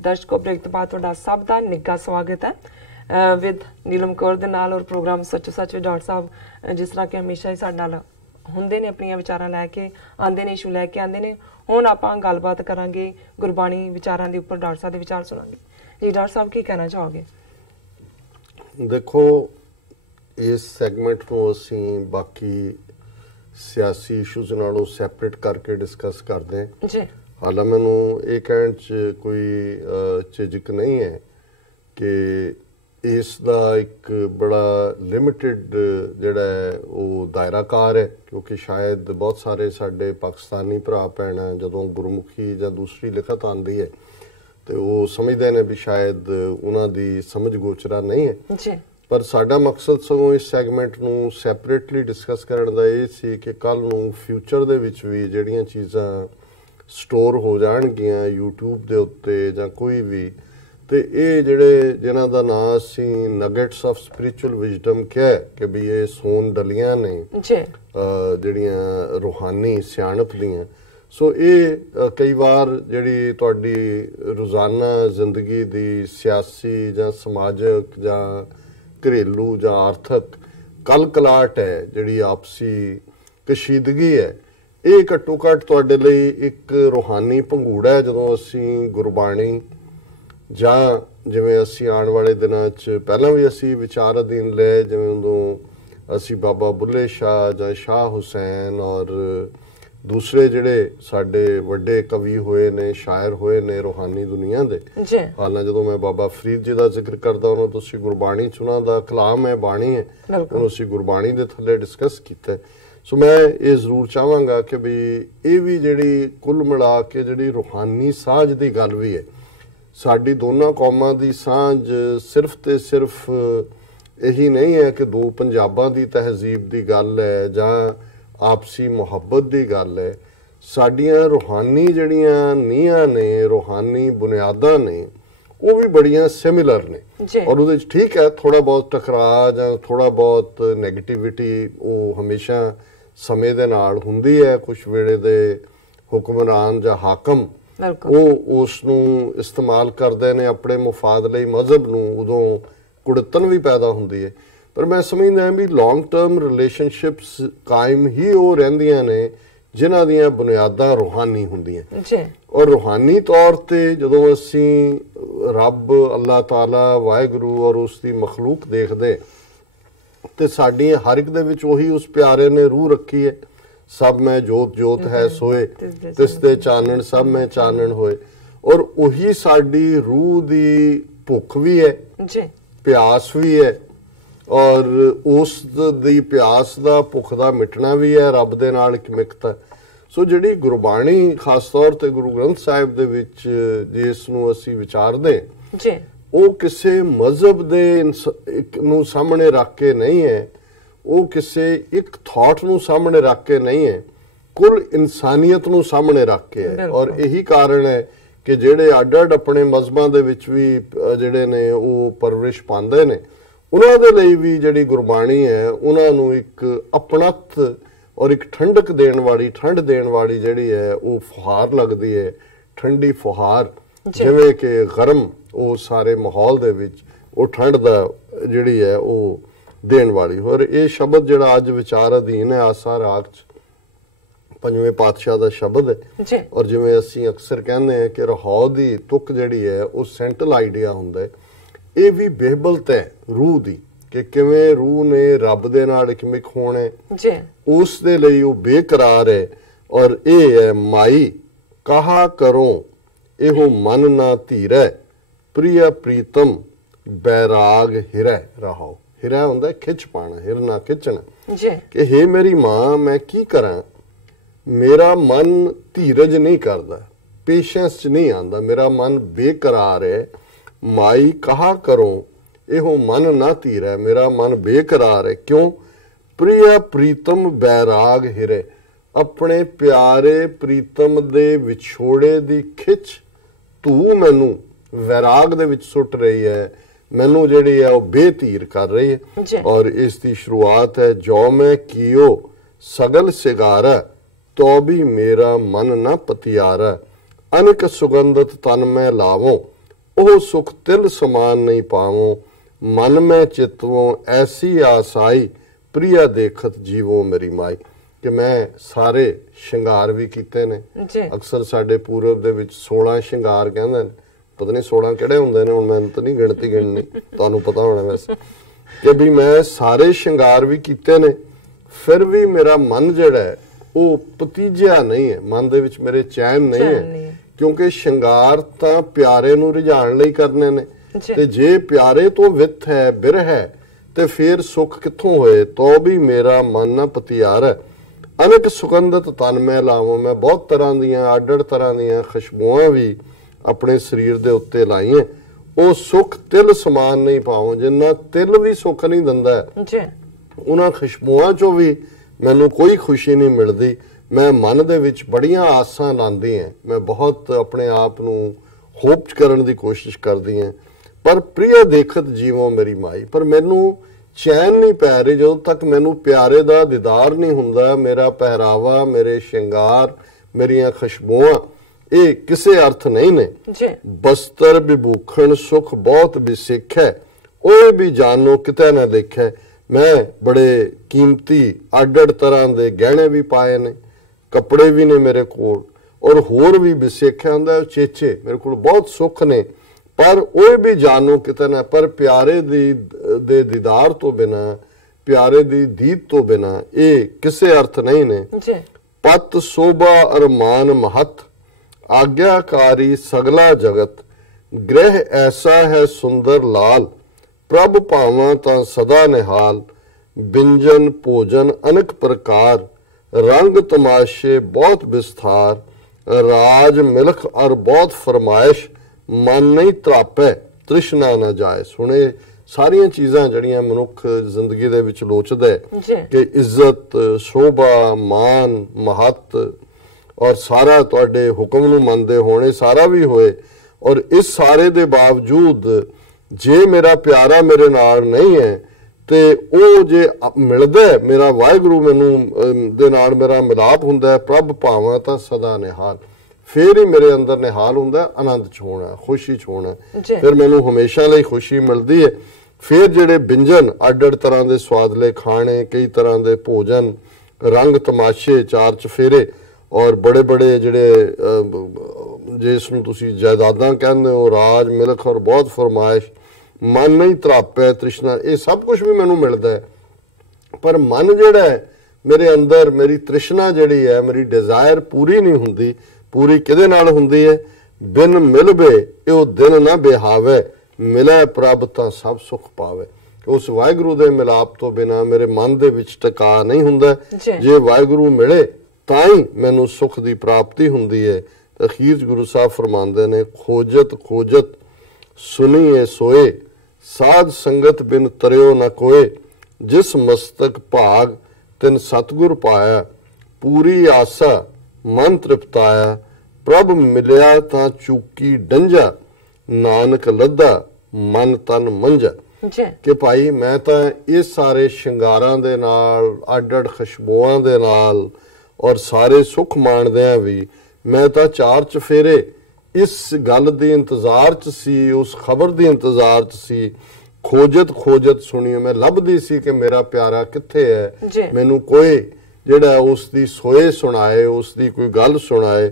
दर्शकों ब्रेक तो बाद तुहाडा सब दा निੱਘਾ स्वागत है विद नीलम कौर दे नाल और प्रोग्राम सचो सच विद डॉक्टर साहब जिस तरह कि हमेशा ही साडे नाल हुंदे ने अपनी विचारां लैके आंदे ने इशू लैके आंदे ने हुण आपां गलबात करांगे गुरबाणी विचारां दे उपर डॉक्टर साहब दे विचार सुनांगे जी डॉक्टर साहब की कहना चाहोगे देखो इस सैगमेंट नूं असीं बाकी सियासी इशूज़ नालों सैपरेट करके डिस्कस करदे जी हालां मैनूं इह कहण च कोई झिझक नहीं है कि इसका एक बड़ा लिमिटेड जिहड़ा है वो दायराकार है क्योंकि शायद बहुत सारे साडे पाकिस्तानी भरा भैणां जदों गुरमुखी जां दूसरी लिखत आंदी है तो वो समझते हैं भी शायद उन्हां दी समझ गोचरा नहीं है जी। पर साडा मकसद सगों इस सैगमेंट नूं सैपरेटली डिस्कस करन दा इह सी कि कल नूं फ्यूचर दे विच भी जिहड़ियां चीज़ां स्टोर हो जाणगियां यूट्यूब दे उत्ते जां कोई भी तो ये जिहड़े जिन्हां दा नां असीं नगेट्स ऑफ स्पिरिचुअल विजडम कह कि भी ये सोन डलियां ने जिहड़ियां रूहानी सियाणप दियां सो ये कई बार जिहड़ी तुहाडी रोज़ाना जिंदगी दी सियासी जां समाजक जां घरेलू जां आर्थिक कल कलाट है जिहड़ी आपसी कशीदगी है ये घट्टो घट्ट तुहाडे लई एक रूहानी भंगूड़ा है जदों असीं गुरबाणी जां जिवें असीं आउण वाले दिनां च पहिलां भी असीं विचार अधीन ले जिवें उदों असीं बाबा बुल्ले शाह जां शाह हुसैन और दूसरे जिहड़े साडे वड्डे कवि होए ने शायर होए ने रूहानी दुनिया दे हालां जदों मैं बाबा फरीद जी दा जिक्र करदा उन्हां तो असीं गुरबाणी च उन्हां दा कलाम है बाणी है उन्हां असीं गुरबाणी दे थल्ले डिस्कस कीता सो मैं ये जरूर चाहांगा कि भी ये भी जिहड़ी कुल मिला के जिहड़ी रूहानी साझ दी गल भी है साडी दोनों कौमां दी सांझ सिर्फ ते सिर्फ यही नहीं है कि दो पंजाबां दी तहजीब दी गल है जां आपसी मुहब्बत दी गल है साडियां रूहानी जड़ियां नीहां ने रूहानी बुनियादां ने वो भी बड़ियां सिमिलर ने और उहदे च ठीक है थोड़ा बहुत टकराव जां थोड़ा बहुत नैगेटिविटी वो हमेशा समय दे नाल हुंदी है कुछ वेले दे हुक्मरान जां हाकम वो उस नूं इस्तेमाल करदे ने अपने मुफाद लई मजहब नूं उदों कुड़तन भी पैदा हुंदी है पर मैं समझदा भी लॉन्ग टर्म रिलेशनशिप्स कायम ही वो रहिंदियां ने जिन्हां दियां बुनियादां रूहानी हुंदियां और रूहानी तौर ते जदों असीं रब अल्लाह ताला वाहिगुरू और उसकी मखलूक देखदे ते साडी हर एक दे विच उही उस प्यारे ने रूह रखी है सब में जोत जोत है सोए तिस दे चानण सब में चानण होए और उही साडी रूह दी भुख भी है प्यास भी है और उस दी प्यास दा भुख दा मिटना भी है रब दे नाल एक मिकता सो जिहड़ी गुरबाणी खास तौर ते गुरु ग्रंथ साहिब दे विच जिस नूं असीं विचारदे वो किसी मजहब दे नूं सामने रख के नहीं है वो किसी एक थॉट नूं सामने रख के नहीं है कुल इंसानियत नूं सामने रख के है और यही कारण है कि जिहड़े अड अड अपने मजहबां दे विच भी जिहड़े ने वो परवरिश पांदे ने उन्हां दे लई भी जिहड़ी गुरबाणी है उन्हां नूं एक अपनत और एक ठंडक देण वाली ठंड देण वाली जिहड़ी है वो फुहार लगदी है ठंडी फुहार जिवें कि गरम वो सारे माहौल दे विच वो ठंड दा जिहड़ी है वो देण वाली और ये शब्द जिहड़ा अज विचार अधीन है आसा राग च पंजवें पातशाह दा शब्द है और जिवें असीं अक्सर कहंदे हैं कि रहाउ दी तुक जिहड़ी है वो सेंट्रल आइडिया हुंदा है ये भी बेहबलत है रूह दी कि किवें रूह ने रब दे नाल इकमिक होना है उस दे लई वो बेकरार है और ये है माई कहा करो एहो मन ना धीरै प्रिय प्रीतम बैराग हिरै रहाओ हिरा हुंदा है खिच पाना हिरना खिचना कि हे मेरी मां मैं की करा मेरा मन धीरज नहीं करता पेशेंस च नहीं आंदा मेरा मन बेकरार है माई कहा करो एहो मन ना धीरै मेरा मन बेकरार है क्यों प्रिय प्रीतम बैराग हिरे अपने प्यारे प्रीतम दे विछोड़े दी खिच तू मैनू वैराग दे विच सुट रही है मैनू जिहड़ी है वो बेधीर कर रही है और इसकी शुरुआत है जो मैं कियो सगल सिगारा तो भी मेरा मन न पतियारा अनक सुगंधत तन में लावो ਉਹ ਸੁਖ ਤਿਲ ਸਮਾਨ ਨਹੀਂ ਪਾਵੋ, ਮਨ ਮੈਂ ਚਿਤਵੋਂ ਐਸੀ ਆਸ ਆਈ, ਪ੍ਰਿਆ ਦੇਖਤ ਜੀਵੋ ਮੇਰੀ ਮਾਈ। ਕਿ ਮੈਂ ਸਾਰੇ ਸ਼ਿੰਗਾਰ ਵੀ ਕੀਤੇ ਨੇ। ਅਕਸਰ ਸਾਡੇ ਪੂਰਬ ਦੇ ਵਿੱਚ 16 ਸ਼ਿੰਗਾਰ ਕਹਿੰਦੇ ਨੇ, ਪਤਾ ਨਹੀਂ 16 ਕਿਹੜੇ ਹੁੰਦੇ ਨੇ, ਹੁਣ ਮੈਨੂੰ ਤਾਂ ਨਹੀਂ ਗਿਣਤੀ ਗਿਣਨੀ, ਤੁਹਾਨੂੰ ਪਤਾ ਹੋਣਾ ਵੈਸੇ, ਕਿ ਵੀ ਮੈਂ ਸਾਰੇ ਸ਼ਿੰਗਾਰ ਵੀ ਕੀਤੇ ਨੇ, ਫਿਰ ਵੀ ਮੇਰਾ ਮਨ ਜਿਹੜਾ ਹੈ ਉਹ ਪਤੀਜਿਆ ਨਹੀਂ ਹੈ, ਮਨ ਦੇ ਵਿੱਚ ਮੇਰੇ ਚੈਨ ਨਹੀਂ ਹੈ, ਕਿਉਂਕਿ ਸ਼ਿੰਗਾਰ ਤਾਂ ਪਿਆਰੇ ਨੂੰ ਰਿਝਾਉਣ ਲਈ ਕਰਨੇ ਨੇ, ਤੇ ਜੇ ਪਿਆਰੇ ਤੋਂ ਵਿੱਥ ਹੈ, ਬਿਰਹ ਹੈ, ਤੇ ਫਿਰ ਸੁੱਖ ਕਿੱਥੋਂ ਹੋਏ। ਤੋ ਵੀ ਮੇਰਾ ਮਨ ਨਾ ਪਤਿਆਰ ਹੈ, ਅਨੇਕ ਸੁਗੰਧਤ ਤਨ ਮੈਂ ਲਾਵਾਂ। ਮੈਂ ਬਹੁਤ ਤਰ੍ਹਾਂ ਦੀਆਂ ਅੱਡ-ਅੱਡ ਤਰ੍ਹਾਂ ਦੀਆਂ ਖੁਸ਼ਬੂਆਂ ਵੀ ਆਪਣੇ ਸਰੀਰ ਦੇ ਉੱਤੇ ਲਾਈਆਂ, ਉਹ ਸੁੱਖ ਤਿਲ ਸਮਾਨ ਨਹੀਂ ਪਾਵਾਂ। ਜਿੰਨਾ ਤਿਲ ਵੀ ਸੁੱਖ ਨਹੀਂ ਦਿੰਦਾ, ਉਹਨਾਂ ਖੁਸ਼ਬੂਆਂ ਚੋਂ ਵੀ ਮੈਨੂੰ ਕੋਈ ਖੁਸ਼ੀ ਨਹੀਂ ਮਿਲਦੀ। ਮੈਂ ਮਨ ਦੇ ਵਿੱਚ ਬੜੀਆਂ ਆਸਾਂ ਲਾਉਂਦੀ ਹਾਂ, ਮੈਂ ਬਹੁਤ ਆਪਣੇ ਆਪ ਨੂੰ ਹੋਪ ਕਰਨ ਦੀ ਕੋਸ਼ਿਸ਼ ਕਰਦੀ ਹਾਂ, ਪਰ ਪ੍ਰਿਆ ਦੇਖਤ ਜੀਵੋ ਮੇਰੀ ਮਾਈ। ਪਰ ਮੈਨੂੰ ਚੈਨ ਨਹੀਂ ਪੈ ਰਹੀ ਜਦੋਂ ਤੱਕ ਮੈਨੂੰ ਪਿਆਰੇ ਦਾ ਦੀਦਾਰ ਨਹੀਂ ਹੁੰਦਾ। ਮੇਰਾ ਪਹਿਰਾਵਾ, ਮੇਰੇ ਸ਼ਿੰਗਾਰ, ਮੇਰੀਆਂ ਖੁਸ਼ਬੂਆਂ ਇਹ ਕਿਸੇ ਅਰਥ ਨਹੀਂ ਨੇ। ਬਸਤਰ ਵਿਭੂਖਣ ਸੁਖ ਬਹੁਤ ਵਿਸਿੱਖ ਹੈ, ਉਹ ਵੀ ਜਾਣੋ ਕਿਤੇ ਨਾ ਲਿਖੈ। ਮੈਂ ਬੜੇ ਕੀਮਤੀ ਅੱਡ-ਅੱਡ ਤਰ੍ਹਾਂ ਦੇ ਗਹਿਣੇ ਵੀ ਪਾਏ ਨੇ, ਕੱਪੜੇ ਵੀ ਨੇ ਮੇਰੇ ਕੋਲ, ਔਰ ਹੋਰ ਵੀ ਵਿਸਿੱਖਿਆ ਹੁੰਦਾ ਚੇਚੇ, ਮੇਰੇ ਕੋਲ ਬਹੁਤ ਸੁੱਖ ਨੇ, ਪਰ ਉਹ ਵੀ ਜਾਣੋ ਕਿਤੇ ਨਾ। ਪਰ ਪਿਆਰੇ ਦੇ ਦੀਦਾਰ ਤੋਂ ਬਿਨਾ, ਪਿਆਰੇ ਦੀ ਦੀਦ ਤੋਂ ਬਿਨਾ ਇਹ ਕਿਸੇ ਅਰਥ ਨਹੀਂ ਨੇ। ਪਤ ਸੋਭਾ ਅਰਮਾਨ ਮਹਤ, ਆਗਿਆਕਾਰੀ ਸਗਲਾ ਜਗਤ। ਗ੍ਰਹਿ ਐਸਾ ਹੈ ਸੁੰਦਰ ਲਾਲ, ਪ੍ਰਭ ਭਾਵਾਂ ਤਾਂ ਸਦਾ ਨਿਹਾਲ। ਬਿੰਜਨ ਭੋਜਨ ਅਨੇਕ ਪ੍ਰਕਾਰ, ਰੰਗ ਤਮਾਸ਼ੇ ਬਹੁਤ ਵਿਸਥਾਰ। ਰਾਜ ਮਿਲਖ ਅਰ ਬਹੁਤ ਫਰਮਾਇਸ਼, ਮਨ ਨਹੀਂ ਤਰਾਪੈ ਤ੍ਰਿਸ਼ਨਾ ਨਾ ਜਾਏ। ਸੁਣੇ ਸਾਰੀਆਂ ਚੀਜ਼ਾਂ ਜਿਹੜੀਆਂ ਮਨੁੱਖ ਜ਼ਿੰਦਗੀ ਦੇ ਵਿੱਚ ਲੋਚਦਾ ਕਿ ਇੱਜ਼ਤ, ਸ਼ੋਭਾ, ਮਾਨ, ਮਹੱਤ, ਔਰ ਸਾਰਾ ਤੁਹਾਡੇ ਹੁਕਮ ਨੂੰ ਮੰਨਦੇ ਹੋਣੇ, ਸਾਰਾ ਵੀ ਹੋਏ, ਔਰ ਇਸ ਸਾਰੇ ਦੇ ਬਾਵਜੂਦ ਜੇ ਮੇਰਾ ਪਿਆਰਾ ਮੇਰੇ ਨਾਲ ਨਹੀਂ ਹੈ, ਤੇ ਉਹ ਜੇ ਮਿਲਦਾ ਮੇਰਾ ਵਾਹਿਗੁਰੂ ਮੈਨੂੰ ਦੇ ਨਾਲ ਮੇਰਾ ਮਿਲਾਪ ਹੁੰਦਾ, ਪ੍ਰਭ ਭਾਵਾਂ ਤਾਂ ਸਦਾ ਨਿਹਾਲ, ਫਿਰ ਹੀ ਮੇਰੇ ਅੰਦਰ ਨਿਹਾਲ ਹੁੰਦਾ, ਆਨੰਦ ਚ ਹੋਣਾ, ਖੁਸ਼ੀ ਚ ਹੋਣਾ, ਫਿਰ ਮੈਨੂੰ ਹਮੇਸ਼ਾ ਲਈ ਖੁਸ਼ੀ ਮਿਲਦੀ ਹੈ। ਫਿਰ ਜਿਹੜੇ ਵਿਅੰਜਨ, ਅੱਡ-ਅੱਡ ਤਰ੍ਹਾਂ ਦੇ ਸਵਾਦਲੇ ਖਾਣੇ, ਕਈ ਤਰ੍ਹਾਂ ਦੇ ਭੋਜਨ, ਰੰਗ ਤਮਾਸ਼ੇ, ਚਾਰ ਚਫੇਰੇ, ਔਰ ਬੜੇ ਬੜੇ ਜਿਹੜੇ ਜਿਸ ਨੂੰ ਤੁਸੀਂ ਜਾਇਦਾਦਾਂ ਕਹਿੰਦੇ ਹੋ, ਰਾਜ ਮਿਲਖ ਔਰ ਬਹੁਤ ਫਰਮਾਇਸ਼, ਮਨ ਨਹੀਂ ਤਰਾਪੈ ਤ੍ਰਿਸ਼ਨਾ, ਇਹ ਸਭ ਕੁਝ ਵੀ ਮੈਨੂੰ ਮਿਲਦਾ ਹੈ। ਪਰ ਮਨ ਜਿਹੜਾ ਹੈ ਮੇਰੇ ਅੰਦਰ, ਮੇਰੀ ਤ੍ਰਿਸ਼ਨਾ ਜਿਹੜੀ ਹੈ, ਮੇਰੀ ਡਿਜ਼ਾਇਰ ਪੂਰੀ ਨਹੀਂ ਹੁੰਦੀ। ਪੂਰੀ ਕਿਹਦੇ ਨਾਲ ਹੁੰਦੀ ਹੈ? ਬਿਨ ਮਿਲਵੇ ਇਹ ਦਿਨ ਨਾ ਬਿਹਾਵੇ, ਮਿਲੇ ਪ੍ਰਭ ਤਾਂ ਸਭ ਸੁਖ ਪਾਵੇ। ਉਸ ਵਾਹਿਗੁਰੂ ਦੇ ਮਿਲਾਪ ਤੋਂ ਬਿਨਾ ਮੇਰੇ ਮਨ ਦੇ ਵਿੱਚ ਟਿਕਾ ਨਹੀਂ ਹੁੰਦਾ। ਜੇ ਵਾਹਿਗੁਰੂ ਮਿਲੇ ਤਾਂ ਹੀ ਮੈਨੂੰ ਸੁਖ ਦੀ ਪ੍ਰਾਪਤੀ ਹੁੰਦੀ ਹੈ। ਅਖੀਰ 'ਚ ਗੁਰੂ ਸਾਹਿਬ ਫਰਮਾਉਂਦੇ ਨੇ, ਖੋਜਤ ਖੋਜਤ ਸੁਨੀਏ ਸੋਏ, ਸਾਧ ਸੰਗਤ ਬਿਨ ਤਰਿਓ ਨਾ ਕੋਏ। ਜਿਸ ਮਸਤਕ ਭਾਗ ਤਿਨ ਸਤਿਗੁਰ ਪਾਇਆ, ਪੂਰੀ ਆਸਾ ਮਨ ਤ੍ਰਿਪਤਾਇਆ। ਪ੍ਰਭ ਮਿਲਿਆ ਤਾਂ ਚੂਕੀ ਡੰਜਾ, ਨਾਨਕ ਲੱਦਾ ਮਨ ਤਨ ਮੰਝਾ। ਕਿ ਭਾਈ ਮੈਂ ਤਾਂ ਇਸ ਸਾਰੇ ਸ਼ਿੰਗਾਰਾਂ ਦੇ ਨਾਲ, ਅੱਡ-ਅੱਡ ਖੁਸ਼ਬੂਆਂ ਦੇ ਨਾਲ, ਔਰ ਸਾਰੇ ਸੁੱਖ ਮਾਣਦਿਆਂ ਵੀ ਮੈਂ ਤਾਂ ਚਾਰ ਚਫੇਰੇ ਇਸ ਗੱਲ ਦੇ ਇੰਤਜ਼ਾਰ 'ਚ ਸੀ, ਉਸ ਖਬਰ ਦੇ ਇੰਤਜ਼ਾਰ 'ਚ ਸੀ। ਖੋਜਤ ਖੋਜਤ ਸੁਣੀਓ, ਮੈਂ ਲੱਭਦੀ ਸੀ ਕਿ ਮੇਰਾ ਪਿਆਰਾ ਕਿੱਥੇ ਹੈ, ਮੈਨੂੰ ਕੋਈ ਜਿਹੜਾ ਉਸ ਦੀ ਸੋਏ ਸੁਣਾਏ, ਉਸ ਦੀ ਕੋਈ ਗੱਲ ਸੁਣਾਏ।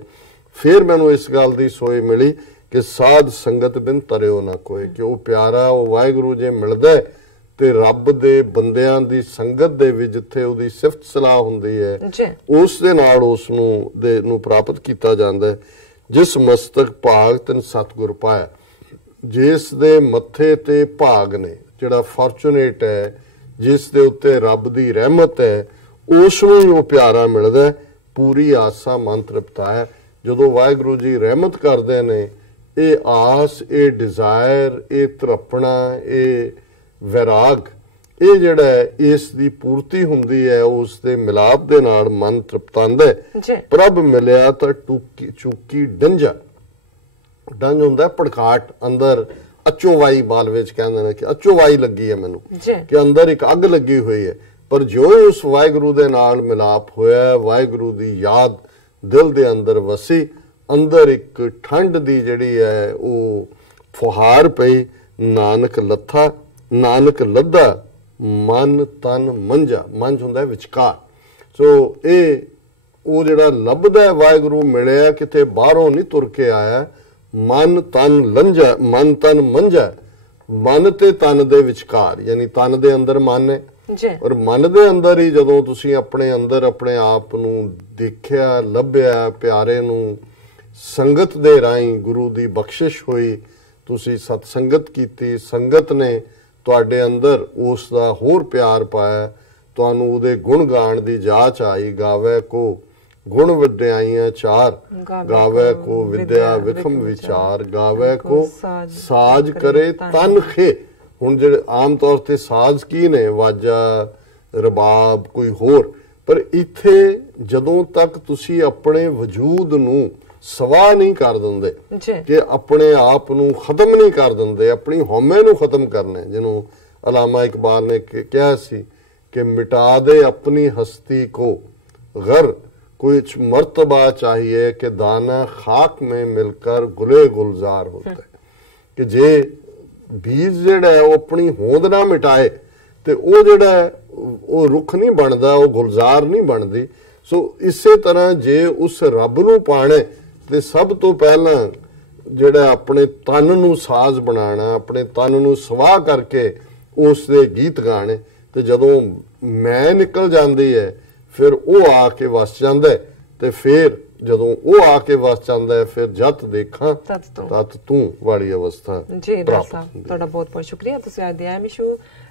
ਫਿਰ ਮੈਨੂੰ ਇਸ ਗੱਲ ਦੀ ਸੋਏ ਮਿਲੀ ਕਿ ਸਾਧ ਸੰਗਤ ਬਿਨ ਤਰਿਓ ਨਾ ਕੋਏ, ਕਿ ਉਹ ਪਿਆਰਾ, ਉਹ ਵਾਹਿਗੁਰੂ ਜੇ ਮਿਲਦਾ ਤੇ ਰੱਬ ਦੇ ਬੰਦਿਆਂ ਦੀ ਸੰਗਤ ਦੇ ਵਿੱਚ ਜਿੱਥੇ ਉਹਦੀ ਸਿਫਤ ਸਲਾਹ ਹੁੰਦੀ ਹੈ, ਉਸ ਦੇ ਨਾਲ ਉਸ ਨੂੰ ਪ੍ਰਾਪਤ ਕੀਤਾ ਜਾਂਦਾ ਹੈ। ਜਿਸ ਮਸਤਕ ਭਾਗ ਤਿਨ ਸਤਿਗੁਰ ਪਾਇਆ, ਜਿਸ ਦੇ ਮੱਥੇ ਤੇ ਭਾਗ ਨੇ, ਜਿਹੜਾ ਫੋਰਚੂਨੇਟ ਹੈ, ਜਿਸ ਦੇ ਉੱਤੇ ਰੱਬ ਦੀ ਰਹਿਮਤ ਹੈ, ਉਸ ਨੂੰ ਹੀ ਉਹ ਪਿਆਰਾ ਮਿਲਦਾ। ਪੂਰੀ ਆਸਾ ਮਨ ਤ੍ਰਿਪਤਾ ਹੈ। ਜਦੋਂ ਵਾਹਿਗੁਰੂ ਜੀ ਰਹਿਮਤ ਕਰਦੇ ਨੇ, ਇਹ ਆਸ, ਇਹ ਡਿਜ਼ਾਇਰ, ਇਹ ਤ੍ਰਪਣਾ, ਇਹ ਵੈਰਾਗ, ਇਹ ਜਿਹੜਾ ਹੈ ਇਸ ਦੀ ਪੂਰਤੀ ਹੁੰਦੀ ਹੈ। ਉਸ ਦੇ ਮਿਲਾਪ ਦੇ ਨਾਲ ਮਨ ਤ੍ਰਿਪਤਾਂਦਾ। ਪ੍ਰਭ ਮਿਲਿਆ ਤਾਂ ਚੂਕੀ ਡੰਜਾ। ਡੰਜ ਹੁੰਦਾ ਭੜਕਾਟ, ਅੰਦਰ ਅਚੋਵਾਈ, ਬਾਲਵੇ ਚ ਕਹਿੰਦੇ ਨੇ ਕਿ ਅਚੋਵਾਈ ਲੱਗੀ ਹੈ ਮੈਨੂੰ, ਕਿ ਅੰਦਰ ਇੱਕ ਅੱਗ ਲੱਗੀ ਹੋਈ ਹੈ। ਪਰ ਜੋ ਉਸ ਵਾਹਿਗੁਰੂ ਦੇ ਨਾਲ ਮਿਲਾਪ ਹੋਇਆ, ਵਾਹਿਗੁਰੂ ਦੀ ਯਾਦ ਦਿਲ ਦੇ ਅੰਦਰ ਵਸੀ, ਅੰਦਰ ਇੱਕ ਠੰਡ ਦੀ ਜਿਹੜੀ ਹੈ ਉਹ ਫੁਹਾਰ ਪਈ ਨਾਨਕ ਲੱਥਾ ਨਾਨਕ ਲੱਧਾ ਮਨ ਤਨ ਮੰਝਾ। ਮੰਝ ਹੁੰਦਾ ਵਿਚਕਾਰ। ਸੋ ਇਹ ਉਹ ਜਿਹੜਾ ਲੱਭਦਾ ਵਾਹਿਗੁਰੂ ਮਿਲਿਆ, ਕਿਤੇ ਬਾਹਰੋਂ ਨਹੀਂ ਤੁਰ ਕੇ ਆਇਆ। ਮਨ ਤਨ ਲੰਝਾ, ਮਨ ਤਨ ਮੰਝਾ, ਮਨ ਤੇ ਤਨ ਦੇ ਵਿਚਕਾਰ, ਯਾਨੀ ਤਨ ਦੇ ਅੰਦਰ ਮਨ ਹੈ ਔਰ ਮਨ ਦੇ ਅੰਦਰ ਹੀ ਜਦੋਂ ਤੁਸੀਂ ਆਪਣੇ ਅੰਦਰ ਆਪਣੇ ਆਪ ਨੂੰ ਦੇਖਿਆ, ਲੱਭਿਆ, ਪਿਆਰੇ ਨੂੰ ਸੰਗਤ ਦੇ ਰਾਹੀਂ ਗੁਰੂ ਦੀ ਬਖਸ਼ਿਸ਼ ਹੋਈ, ਤੁਸੀਂ ਸਤ ਸੰਗਤ ਕੀਤੀ, ਸੰਗਤ ਨੇ ਤੁਹਾਡੇ ਅੰਦਰ ਉਸ ਦਾ ਹੋਰ ਪਿਆਰ ਪਾਇਆ, ਤੁਹਾਨੂੰ ਉਹਦੇ ਗੁਣ ਗਾਣ ਦੀ ਜਾਚ ਆਈ। ਗਾਵੇ ਕੋ ਗੁਣ ਵਡਿਆਈਆਂ ਚਾਰ, ਗਾਵੇ ਕੋ ਵਿਦਿਆ ਵਿਖਮ ਵਿਚਾਰ, ਗਾਵੇ ਕੋ ਸਾਜ ਕਰੇ ਤਨ ਖੇ। ਹੁਣ ਜਿਹੜੇ ਆਮ ਤੌਰ ਤੇ ਸਾਜ਼ ਕੀ ਨੇ, ਵਾਜਾ, ਰਬਾਬ, ਕੋਈ ਹੋਰ, ਪਰ ਇੱਥੇ ਜਦੋਂ ਤੱਕ ਤੁਸੀਂ ਆਪਣੇ ਵਜੂਦ ਨੂੰ ਸਵਾਹ ਨਹੀਂ ਕਰ ਦਿੰਦੇ, ਕਿ ਆਪਣੇ ਆਪ ਨੂੰ ਖਤਮ ਨਹੀਂ ਕਰ ਦਿੰਦੇ, ਆਪਣੀ ਹਉਮੈ ਨੂੰ ਖਤਮ ਕਰਨਾ, ਜਿਹਨੂੰ ਅਲਾਮਾ ਇਕਬਾਲ ਨੇ ਕਿਹਾ ਸੀ ਕਿ ਮਿਟਾ ਦੇ ਆਪਣੀ ਹਸਤੀ ਕੋ ਗਰ, कुछ मर्तबा चाहिए कि दाना खाक में मिलकर गुले गुलजार होता है। कि जे बीज जिहड़ा है वो अपनी होंद ना मिटाए तो वो जिहड़ा है वो रुख नहीं बनता, वो गुलजार नहीं बनती। सो इसे तरह जे उस रब नूं पाणे ते सब तो पहला जिहड़ा अपने तन नूं साज बनाना, अपने तन नूं सवाह करके उस दे गीत गाने, ते जदों मैं निकल जाती है फिर वो आके वस जाता है, ते फिर जदों वो आके वस जाता है फिर जत देखा तत तू वाली अवस्था। जी डॉक्टर साहब तुहाडा बहुत बहुत शुक्रिया, तुसीं अज दे अहम इशू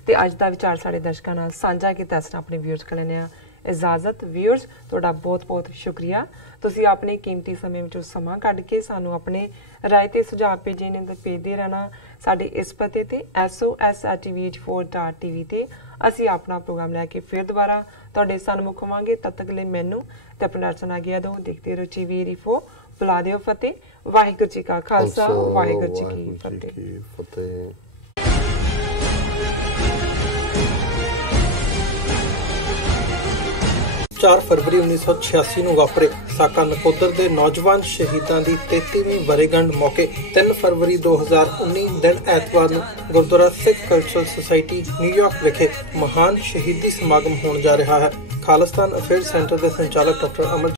ते अज दा विचार साडे दर्शकां नाल सांझा कीता। असीं अपने व्यूअर्स कोल लैणे आ इजाजत। व्यूअर्स तुहाडा बहुत बहुत शुक्रिया, तुसीं अपने कीमती समय विचों समां कढ के सानूं अपने राय ते सुझाव भेजे ने, ते भेजदे रहना साडे इस पते ते sos@tv4.tv ते ਅਸੀਂ ਆਪਣਾ ਪ੍ਰੋਗਰਾਮ ਲੈ ਕੇ ਫਿਰ ਦੁਬਾਰਾ ਤੁਹਾਡੇ ਸਨਮੁਖ ਹੋਵਾਂਗੇ। ਤਦ ਤੱਕ ਲਈ ਮੈਨੂੰ ਤੇ ਆਪਣੇ ਨਾਲ ਸੁਣਾ ਗਿਆ ਦੋ ਦੇਖਦੇ ਰਹੋ TV4। ਬੁਲਾ ਦਿਓ ਫਤਿਹ। ਵਾਹਿਗੁਰੂ ਜੀ ਕਾ ਖਾਲਸਾ, ਵਾਹਿਗੁਰੂ ਜੀ ਕੀ ਫਤਿਹ। 4 ਫਰਵਰੀ 1986 ਨੂੰ ਵਾਪਰੇ ਸਾਕਾ ਨਕੋਦਰ ਦੇ ਨੌਜਵਾਨ ਸ਼ਹੀਦਾਂ ਦੀ 33ਵੀਂ ਵਰ੍ਹੇਗੰਢ ਮੌਕੇ 3 ਫਰਵਰੀ 2019 ਦਿਨ ਐਤਵਾਰ ਨੂੰ ਗੁਰਦੁਆਰਾ ਸਿੱਖ ਕਲਚਰਲ ਸੁਸਾਇਟੀ ਨਿਊਯਾਰਕ ਵਿਖੇ ਮਹਾਨ ਸ਼ਹੀਦੀ ਸਮਾਗਮ ਹੋਣ ਜਾ ਰਿਹਾ ਹੈ। ਖਾਲਿਸਤਾਨ ਅਫੇਅਰਸ ਸੈਂਟਰ ਦੇ ਸੰਚਾਲਕ ਡਾਕਟਰ ਅਮਰਜੀਤ